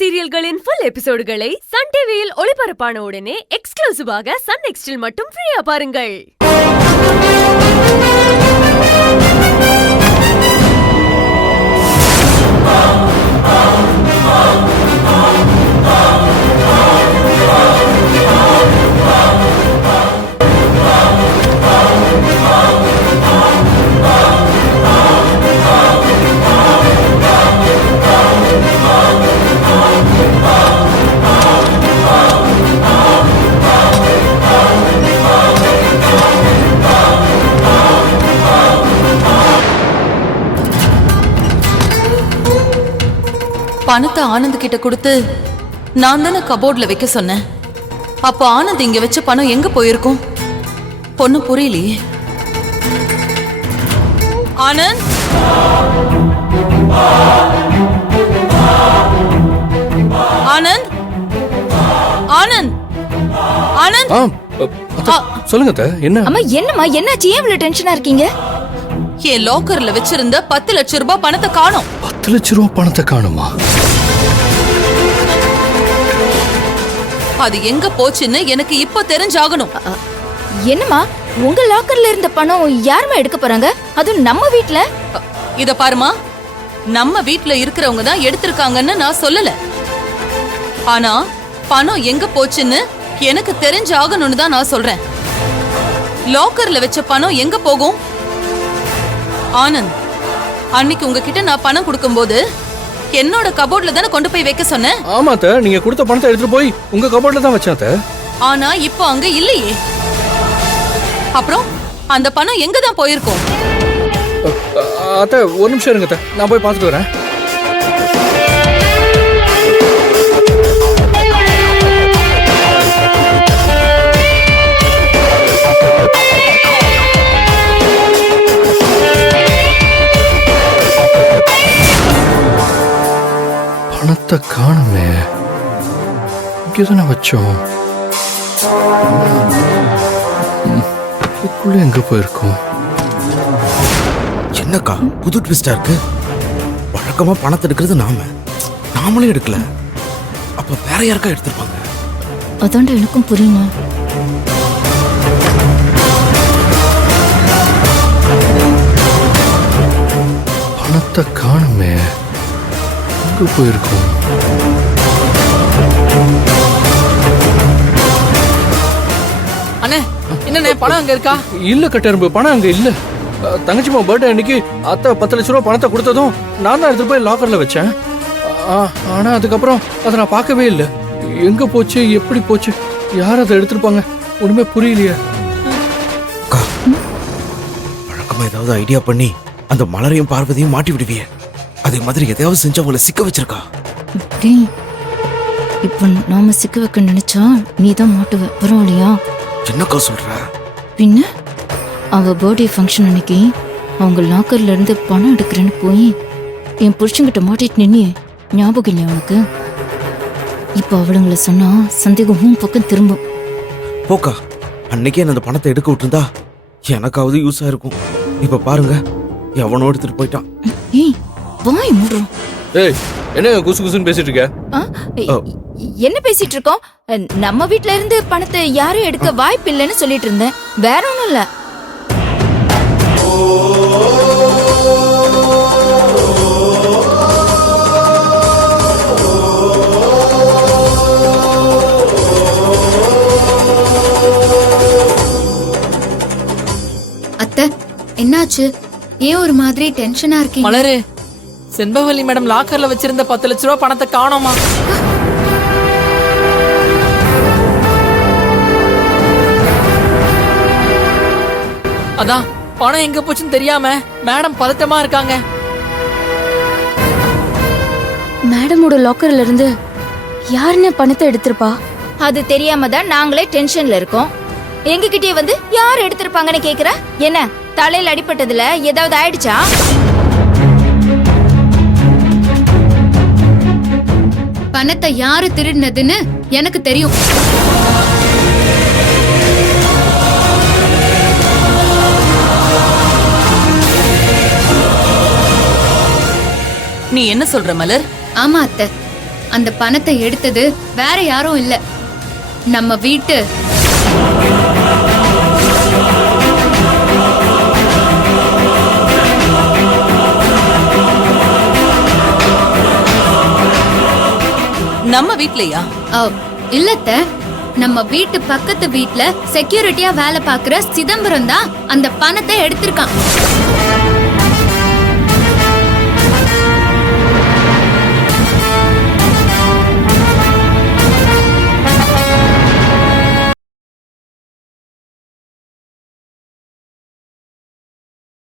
சீரியல்களின் full எபிசோடுகளை Sun டிவியில் ஒளிபரப்பான உடனே எக்ஸ்க்ளூசிவாக சன் நெக்ஸ்டில் மட்டும் ஃப்ரீயா பாருங்கள். பணத்தை ஆனந்த் கிட்ட கொடுத்து நான் தானே கபோர்ட்ல வைக்க சொன்னேன். அப்போ ஆனந்த் இங்க வச்ச பணம் எங்க போயிருக்கும்? பொண்ணு புரியலையே. ஆனந்த், ஆனந்த், ஆனந்த், ஆனந்த். சொல்லுங்க. என்ன அம்மா? என்னம்மா என்னாச்சு? ஏன் இவ்வளவு டென்ஷனா இருக்கீங்க? என் லாக்கர்ல வச்சிருந்த 10 லட்சம் ரூபாய் பணத்தை காணோம். 10 லட்சம் ரூபாய் பணத்தை காணுமா? அது எங்க போச்சுன்னு எனக்கு இப்போ தெரிஞ்சாகணும். என்னம்மா, உங்க லாக்கர்ல இருந்த பணம் யாருமா எடுக்க போறாங்க? அதுவும் நம்ம வீட்ல. இத பாருமா, நம்ம வீட்ல இருக்கிறவங்க தான் எடுத்திருக்காங்கன்னு நான் சொல்லல. ஆனா பணம் எங்க போச்சுன்னு எனக்கு தெரிஞ்சாகணும்னு தான் நான் சொல்றேன். லாக்கர்ல வச்ச பணம் எங்க போகும்? ஆனந்த், அன்னைக்கு உங்ககிட்ட நான் பணம் கொடுக்கும்போது என்னோட கபோர்ட்ல தானே கொண்டு போய் வைக்க சொன்னேன். ஆமா அத்தை, நீங்க கொடுத்த பணத்தை எடுத்துட்டு போய் உங்க கபோர்ட்ல தான் வச்சேன் அத்தை. ஆனா இப்போ அங்க இல்லையே. அப்புறம் அந்த பணம் எங்க தான் போயிருக்கும்? அத்தை ஒரு நிமிஷம் இருங்க அத்தை, நான் போய் பார்த்துட்டு வரேன். பணத்தை காணுமே, இங்கதானே வச்சோம். இதுக்குள்ள எங்க போயிருக்கோம்? என்னக்கா புது ட்விஸ்டா இருக்கு? வழக்கமா பணத்தை எடுக்கிறது நாமளே எடுக்கல. அப்ப வேற யாருக்கா எடுத்திருப்பாங்க? அதான்டா எனக்கும் புரியல. பணத்தை காணுமே, எங்க போயிருக்கோம்? அண்ணே, என்னண்ணே பணம் அங்க இருக்கா? இல்ல கட்டரும்பு, பணம் அங்க இல்ல. தங்கச்சிமா பர்த்டே அன்னைக்கு அத்தை 10 லட்சம் ரூபாய் பணத்தை கொடுத்ததும் நான் தான் எடுத்துட்டு போய் லாக்கர்ல வச்சேன். ஆனா அதுக்கப்புறம் அதை நான் பார்க்கவே இல்லை. எங்க போச்சு, எப்படி போச்சு, யார் அதை எடுத்திருப்பாங்க, ஒண்ணுமே புரியலையே. வழக்கமா ஏதாவது ஐடியா பண்ணி அந்த மலரையும் பார்வதியும் மாட்டி விடுவியே, அதே மாதிரி எதையாவது செஞ்சு அவங்களை சிக்க வச்சிருக்கா. இப்ப நாம சிக்க வைக்க நினைச்சா நீ தான் மாட்டுவ. பரவாயில்லையா? என்னக்கா சொல்ற? பின்ன அவ பர்த்டே ஃபங்க்ஷன் அன்னைக்கு அவங்க லாக்கர்ல இருந்து பணம் எடுக்கிறேன்னு போய் என் புருஷன்கிட்ட மாட்டிட்டு நின்னே, ஞாபகம் இல்லையா உனக்கு? இப்ப அவளுங்களை சொன்னா சந்தேகம் பக்கம் திரும்பும். போக்கா, அன்னைக்கே அந்த பணத்தை எடுக்க விட்டுருந்தா எனக்காவது யூஸா இருக்கும். இப்ப பாருங்க, எவனோ எடுத்துட்டு போயிட்டான். ஏய், வாய் மூடுறோம். ஏய், என்ன குசு குசுன்னு பேசிட்டு இருக்க? என்ன பேசிட்டு இருக்கோம்? நம்ம வீட்ல இருந்து பணத்தை யாரும் எடுக்க வாய்ப்பு இல்லைன்னு சொல்லிட்டு இருந்தேன். வேற ஒண்ணும் இல்ல. அத்தை, என்னாச்சு? ஏன் ஒரு மாதிரி டென்ஷனா இருக்கீங்க? மலரு, செண்பகவல்லி மேடம் லாக்கர்ல வச்சிருந்த 10 லட்சம் ரூபாய் பணத்தை காணோமா? அதான் பணம் எங்க போச்சுன்னு தெரியாம மேடம் பதட்டமா இருக்காங்க. மேடமோட லாக்கர்ல இருந்து யாருன்னு பணத்தை எடுத்திருப்பா? அது தெரியாம தான் நாங்களே டென்ஷன்ல இருக்கோம். எங்ககிட்டயே வந்து யார் எடுத்திருப்பாங்கன்னு கேக்குற? என்ன தலையில அடிபட்டதுல ஏதாவது ஆயிடுச்சா? பணத்தை யாரு திருடினதுன்னு எனக்கு தெரியும். நீ என்ன சொல்ற மலர்? ஆமா அத்தை, அந்த பணத்தை எடுத்தது வேற யாரும் இல்ல, நம்ம வீட்டு நம்ம வீட்லயா? இல்லத்த, நம்ம வீட்டு பக்கத்து வீட்ல செக்யூரிட்டியா வேலை பாக்குற சிதம்பரம் தான் அந்த பணத்தை எடுத்திருக்கான்.